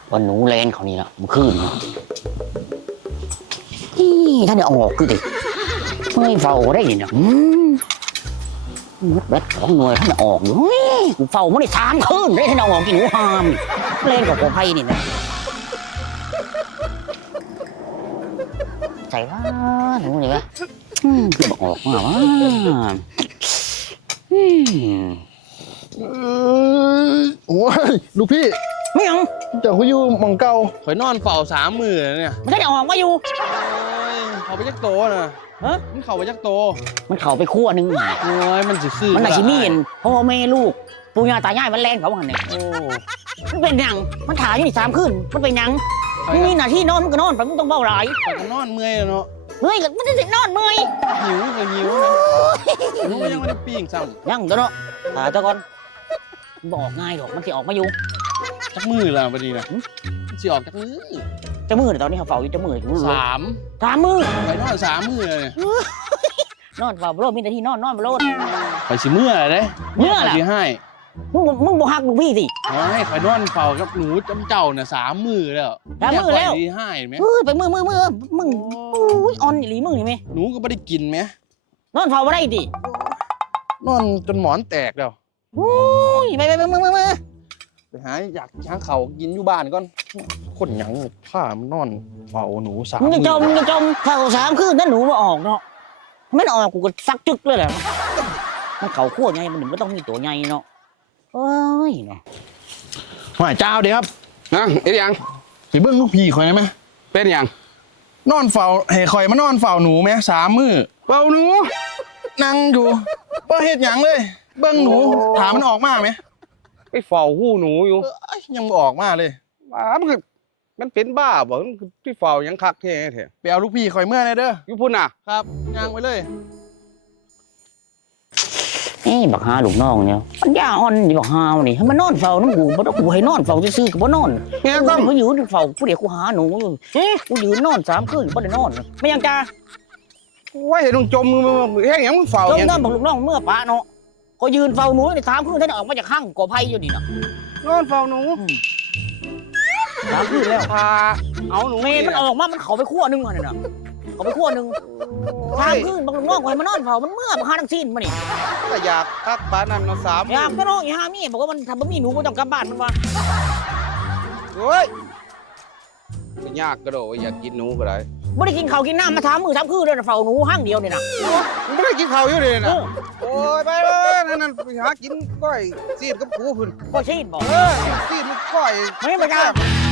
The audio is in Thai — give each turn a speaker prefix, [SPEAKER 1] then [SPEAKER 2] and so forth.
[SPEAKER 1] วันหนูแลนเขานี่ละมันขึ้นเนาะท่านเดี๋ยวเอาออกคือดิไม่เฝ้าได้ยินเนาะแบตของหน่วยท่านออกอยู่กูเฝ้าไม่ได้3 คืนได้ท่านเอาออกกินหนูหามเล่นกับโกไพ่นี่นะใส่ว่าหนูนี่วะคือบอกออกมาวะ
[SPEAKER 2] โอ้ยลูกพี่
[SPEAKER 1] ไม่ยัง
[SPEAKER 2] เจ้าคุยอยู่หมองเก่า
[SPEAKER 3] ข่อยนอนเฝ้า3 มื้อเนี่ย
[SPEAKER 1] มันได้ออกมาอยู่
[SPEAKER 3] เขาไปจักโตนะฮะมันเข้าไปจักโต
[SPEAKER 1] มันเข่าไปขั้วนึง
[SPEAKER 3] โอ้ยมันสิซื้อ
[SPEAKER 1] มันน่ะชิมีนพ่อแม่ลูกปู่ย่าตายายมันแรงเขาหันเนี่ย
[SPEAKER 3] โอ้
[SPEAKER 1] มันเป็นหยังมันถ่ายอยู่นี่3 คืนมันเป็นหยังมันมีหน้าที่นอนมันก็นอนไปมันต้องเบาหลาย
[SPEAKER 3] ข่อยก็นอนเมื่อยแล้วเนาะ
[SPEAKER 1] เฮ้ยมันจะนอนเมื่อย
[SPEAKER 3] หิวก็หิวนะหนูก็ยังไม่ได้ปิ้งซ้ำ
[SPEAKER 1] ยังเดี๋ยวเนาะถ่ายเจ้าก่อนบอกง่ายหรอกมันสิออกมาอยู่
[SPEAKER 3] จักมื้อละบัดนี้นะสิออกจักมื้อ
[SPEAKER 1] จะมือเดี๋ยวตอนนี้เขาเฝ้าอยู่จะมืออยู่
[SPEAKER 3] 3
[SPEAKER 1] 3 มือ
[SPEAKER 3] ข่อยนอน3 มื้อเลย
[SPEAKER 1] นอนเฝ้าบ่โลดมีหน้าที่นอนบ่โลด
[SPEAKER 3] ข่อยสิเมื่อเด้
[SPEAKER 1] เมื่อล่ะ
[SPEAKER 3] ข่ยสิให้
[SPEAKER 1] มึงบ่ฮักลูกพี่สิ
[SPEAKER 3] โอ้ยข่อยนอนเฝ้ากับหนูจำเจ้าน่ะ3 มื้อแล้ว
[SPEAKER 1] 3 มื้อแล้ว
[SPEAKER 3] ข่อยสิให้แม่
[SPEAKER 1] เฮ้ยไปมือมึงอุ้ยออนอีหลีมึงนี่แม่
[SPEAKER 3] หนูก็บ่ได้กินแม่
[SPEAKER 1] นอนเฝ้าบ่ได้ดิ
[SPEAKER 3] นอนจนหมอนแตกแล้ว
[SPEAKER 1] อุ้ยไปมือ
[SPEAKER 3] ไปหาอยากหาข้าวกินอยู่บ้านก่อนคนหยังผ้ามันนอนเฝ้าหนู3
[SPEAKER 1] มึง
[SPEAKER 3] มื้
[SPEAKER 1] จะ
[SPEAKER 3] อ
[SPEAKER 1] จมเฝ้า3 คืนนั่นหนูมาออกเนาะไม่ออกกูก็ซักจึกเลยแหละมันเขาขั้วไงมันถึงก็ต้องมีตัวใหญ่เนาะเอ้ยเนาะ
[SPEAKER 3] ว่าเจ้าเดีครับ
[SPEAKER 2] นะเอ็ดยัง
[SPEAKER 3] สิเบิ่งลูกพี่ข่อยได้ไหม
[SPEAKER 2] เป็นยัง
[SPEAKER 3] นอนเฝ้าให้ข่อยมานอนเฝ้าหนูไหม3 มื้อ
[SPEAKER 2] เป่าหนู
[SPEAKER 3] นั่งอยู่บ่เฮ็ดหยังเลย เบิ่งหนูถามมันออกมาไหม
[SPEAKER 2] ไปเฝ้าหู้หนูอยู่
[SPEAKER 3] ยังบ่ออกมาเลย
[SPEAKER 2] บ้ามันเป็นบ้าบ่มันคือที่เฝ้ายังคักแท้แท้
[SPEAKER 3] ไปเอาลูกพี่ข่อยเมื่อไหร่เด้อ
[SPEAKER 2] อยู่พุ่นน่ะ
[SPEAKER 3] ครับย่างไปเลย
[SPEAKER 1] บักฮาลูกน้องเนี่ยมันย่าอ่อนนี่บักฮาวนี่ให้มันนอนเฝ้าน้ำกูบ่ต้องกูให้นอนเฝ้าซื่อๆก็บ่นอน
[SPEAKER 2] เนี่ยก็
[SPEAKER 1] กูยืนเฝ้าผู้เดียวกูหาหนูอยู่กูยืนนอน3 คืนบ่ได้นอนไม่ยังจ้า
[SPEAKER 2] ว่าเห็นต้องจมมือแห้งหยังมึงเฝ้า
[SPEAKER 1] จม
[SPEAKER 2] หยัง
[SPEAKER 1] น้ำบักลูกน้องเมื่อปะเนาะก็ยืนเฝ้าหนูใน3 คืนท่านออกมาจากข้างกอไผ่อยู่นี่เนาะ
[SPEAKER 2] นอนเฝ้าหนู
[SPEAKER 1] 3 คืนแล้ว
[SPEAKER 2] พาเอาหนู
[SPEAKER 1] เมนมันออกมามันเขาไปขั้วนึงอันนี้น่ะเขาไปขั้วนึง3 คืนบักลูกน้องให้มานอนเฝ้ามันเมื่อบักฮาทั้งสิ้นมานี่
[SPEAKER 2] ก็อยากคักปานนั้นเนาะ3
[SPEAKER 1] อยากก็น้องอีหามีบอกว่ามันทำบ่มีหนูก็ต้องกลับบ้านมันว่า
[SPEAKER 2] เฮ้ยก็ยากก็โดดอยากกินหนูก็ได้
[SPEAKER 1] บ่ได้กินข้าวกินน้ำมา3 มื้อ3 คืนเลยนะเฝ้าหนูห้างเดียวนี่นะ
[SPEAKER 2] มึงไม่ได้กินข้าวอยู่เลย
[SPEAKER 1] เอ
[SPEAKER 2] นะ
[SPEAKER 1] อ
[SPEAKER 2] โอ้ยไปเลยนั่นไปหากินก้อยซีดกับกูพุ่น
[SPEAKER 1] ก็ชีดบอก
[SPEAKER 2] ซีดมันก้อย
[SPEAKER 1] ไม่ประกาศ